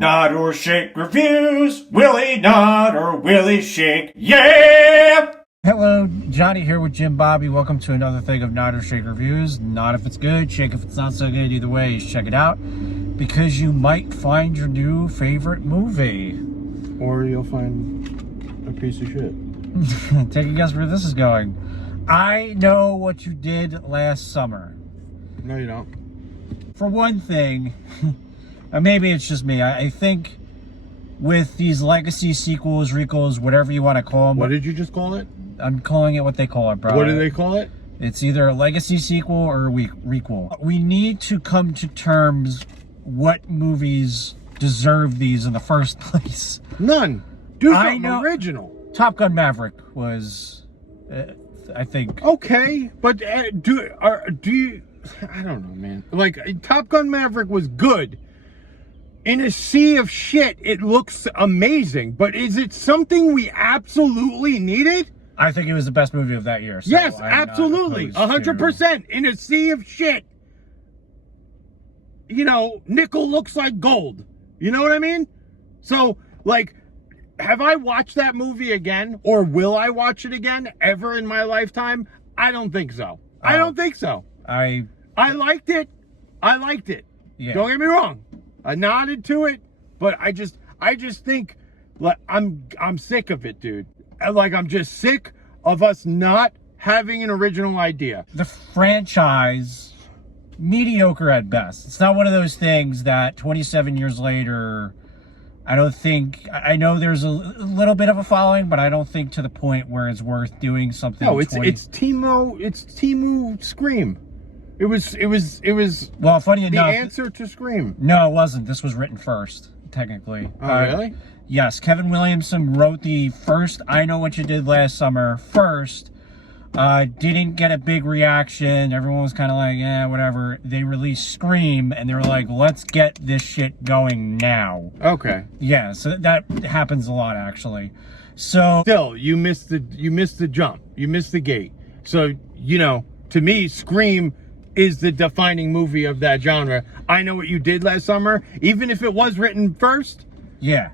Nod or Shake reviews. Willie Nod or Willie Shake. Yeah! Hello, Johnny here with Jim Bobby. Welcome to another thing of Nod or Shake reviews. Nod if it's good, shake if it's not so good. Either way, check it out because you might find your new favorite movie. Or you'll find a piece of shit. Take a guess where this is going. I know what you did last summer. No, you don't. For one thing, or maybe it's just me, I think with these legacy sequels, recalls, whatever you want to call them. What did you just call it? I'm calling it what they call it, bro. What do they call it? It's either a legacy sequel or a requel. We need to come to terms what movies deserve these in the first place. None. Do something original. Top Gun Maverick was, I think. Okay, but do you? I don't know, man. Like, Top Gun Maverick was good. In a sea of shit, it looks amazing. But is it something we absolutely needed? I think it was the best movie of that year. So yes, absolutely. 100%. In a sea of shit. You know, nickel looks like gold. You know what I mean? So, like, have I watched that movie again? Or will I watch it again ever in my lifetime? I don't think so. I don't think so. I liked it. I liked it. Yeah. Don't get me wrong. I nodded to it, but I just think, like, I'm sick of it, dude. Like, I'm just sick of us not having an original idea. The franchise, mediocre at best. It's not one of those things that 27 years later, I don't think, I know there's a little bit of a following, but I don't think to the point where it's worth doing something. No, it's Temu Scream. It was well, funny enough, the answer to Scream. No, it wasn't. This was written first, technically. Oh, really? Yes, Kevin Williamson wrote the first I Know What You Did Last Summer first. Didn't get a big reaction. Everyone was kind of like, yeah, whatever. They released Scream, and they were like, let's get this shit going now. Okay. Yeah, so that happens a lot, actually. So still, you missed the jump. You missed the gate. So, you know, to me, Scream is the defining movie of that genre. I Know What You Did Last Summer, even if it was written first. Yeah.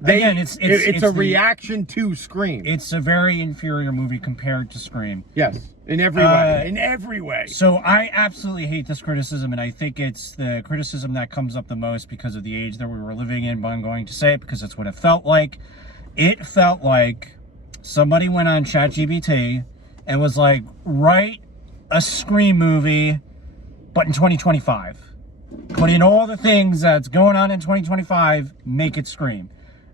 Again, it's a reaction to Scream. It's a very inferior movie compared to Scream. Yes, in every way. In every way. So I absolutely hate this criticism, and I think it's the criticism that comes up the most because of the age that we were living in, but I'm going to say it because it's what it felt like. It felt like somebody went on ChatGPT and was like, write a Scream movie, but in 2025. Put in all the things that's going on in 2025, make it Scream.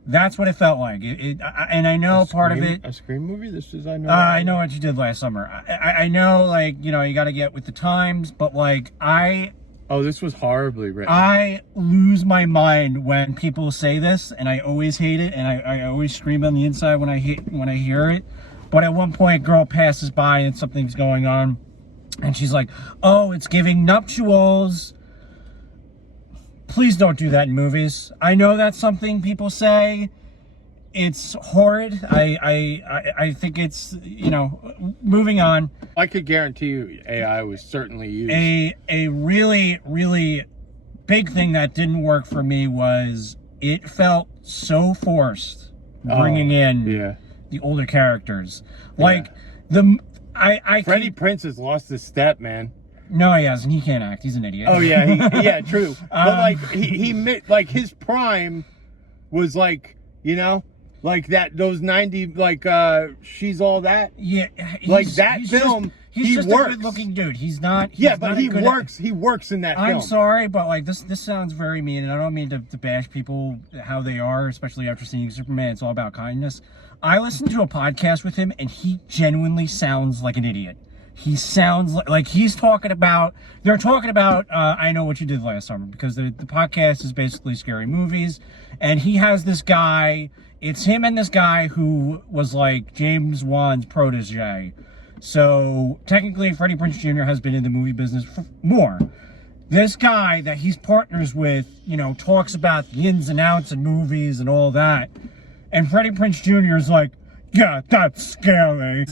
That's what it felt like. And I know part of it. A Scream movie? This is I Know. I Know What You Did Last Summer. I know, like, you know, you got to get with the times, but like Oh, this was horribly written. I lose my mind when people say this, and I always hate it, and I always scream on the inside when I hear it. But at one point, a girl passes by and something's going on, and she's like, "Oh, it's giving nuptials." Please don't do that in movies. I know that's something people say. It's horrid. I think it's, you know, moving on. I could guarantee you AI was certainly used. A really, really big thing that didn't work for me was it felt so forced bringing in the older characters. Like, Freddie Prinze has lost his step, man. No, he hasn't. He can't act. He's an idiot. Oh yeah, yeah, true. But like he like his prime was like, you know, like that those 90 like She's All That. Yeah, like that film. He's just works. A good-looking dude. He's not. But he works. He works in that film. I'm sorry, but like this sounds very mean, and I don't mean to bash people how they are, especially after seeing Superman. It's all about kindness. I listened to a podcast with him, and he genuinely sounds like an idiot. He sounds like he's talking about, they're talking about I Know What You Did Last Summer, because the podcast is basically scary movies, and he has this guy, it's him and this guy who was like James Wan's protege. So technically Freddie Prinze Jr. has been in the movie business more. This guy that he's partners with, you know, talks about the ins and outs of movies and all that, and Freddie Prinze Jr. is like, yeah, that's scary.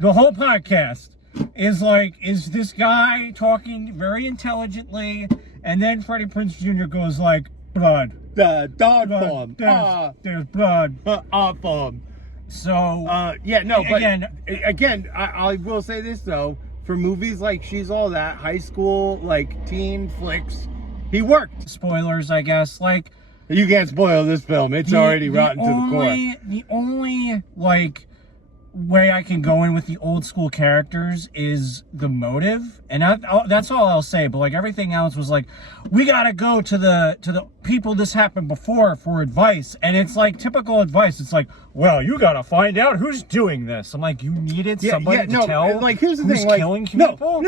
The whole podcast is this guy talking very intelligently, and then Freddie Prinze Jr. goes like, blood, the dog form. There's blood. Form. So Yeah, no, but again, I will say this though, for movies like She's All That, high school, like teen flicks, he worked. spoilers, I guess. Like, You can't spoil this film. It's already rotten to the core. The only like way I can go in with the old school characters is the motive, and that's all I'll say. But like everything else was like, we gotta go to the people this happened before for advice, and it's like typical advice. It's like, well, you gotta find out who's doing this. I'm like, you needed somebody to tell. Like, here's the who's thing, like, killing people.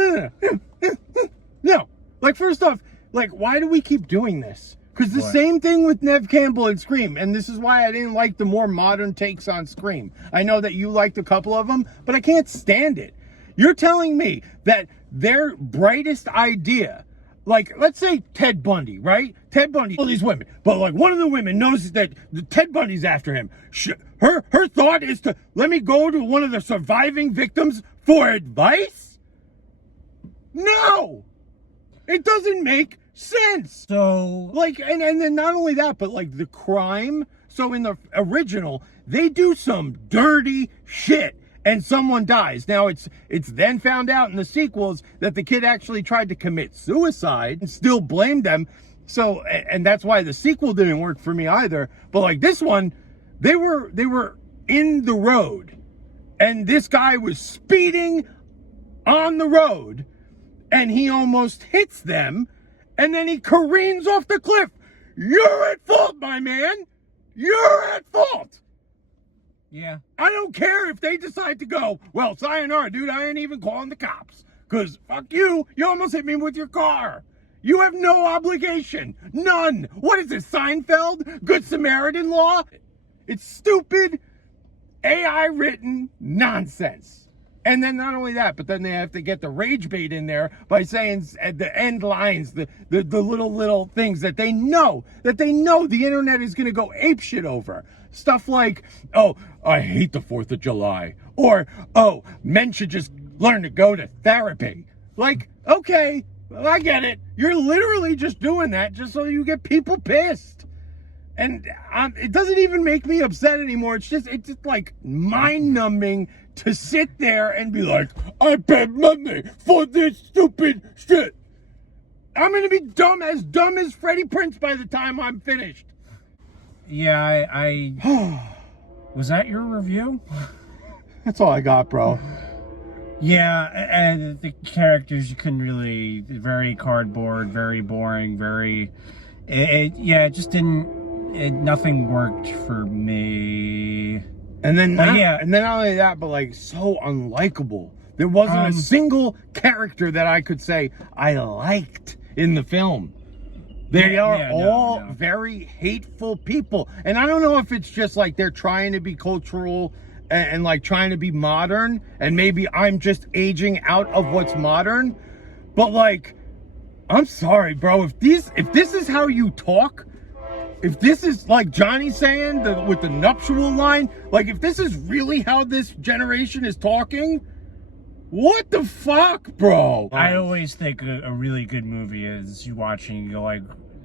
No. Like, first off, like, why do we keep doing this? Because the What? same thing with Nev Campbell and Scream, and this is why I didn't like the more modern takes on Scream. I know that you liked a couple of them, but I can't stand it. You're telling me that their brightest idea, like, let's say Ted Bundy, right? Ted Bundy, all these women, but like one of the women notices that Ted Bundy's after him. Her thought is to, let me go to one of the surviving victims for advice? No! It doesn't make sense. So Like, and then not only that, but like the crime. So in the original, they do some dirty shit and someone dies. Now it's then found out in the sequels that the kid actually tried to commit suicide and still blamed them. So, and that's why the sequel didn't work for me either. But like this one, they were in the road and this guy was speeding on the road and he almost hits them. And then he careens off the cliff. You're at fault, my man. You're at fault. yeah. I don't care if they decide to go, well, sayonara, dude, I ain't even calling the cops. Because, fuck you, you almost hit me with your car. You have no obligation. None. What is this, Seinfeld? Good Samaritan law? It's stupid, AI-written nonsense. And then not only that, but then they have to get the rage bait in there by saying at the end lines, the little things that they know the internet is going to go apeshit over. Stuff like, oh, I hate the 4th of July. Or, oh, men should just learn to go to therapy. Like, okay, well, I get it. You're literally just doing that just so you get people pissed. And it doesn't even make me upset anymore. It's just like mind-numbing to sit there and be like, I paid money for this stupid shit. I'm going to be dumb as Freddie Prinze by the time I'm finished. Yeah, I was that your review? That's all I got, bro. Yeah, and the characters you couldn't really, very cardboard, very boring, it just didn't. Nothing worked for me. And then But not only that, but like so unlikable. There wasn't a single character that I could say I liked in the film. They are all very hateful people. And I don't know if it's just like they're trying to be cultural and like trying to be modern, and maybe I'm just aging out of what's modern. But like, I'm sorry, bro. If this is how you talk, if this is like Johnny saying with the nuptial line, like if this is really how this generation is talking, what the fuck, bro? I always think a really good movie is you watching and you go like,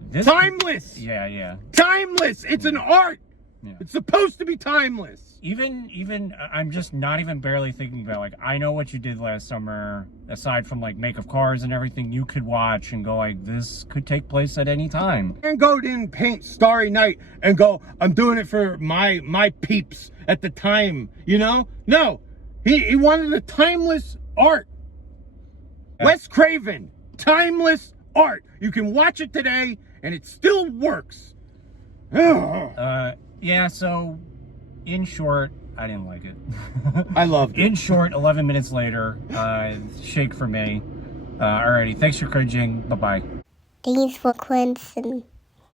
this. Timeless. Yeah. Timeless. It's an art. Yeah. It's supposed to be timeless. Even I'm just not even barely thinking about, like, I know what you did last summer, aside from like Make of Cars and everything you could watch and go like, this could take place at any time. And go in paint Starry Night and go, I'm doing it for my peeps at the time, you know? No. He wanted a timeless art. Wes Craven, timeless art. You can watch it today and it still works. Yeah, so in short, I didn't like it. I loved it. In short, 11 minutes later, shake for me. Alrighty, thanks for cringing. Bye-bye. Thanks for Clemson.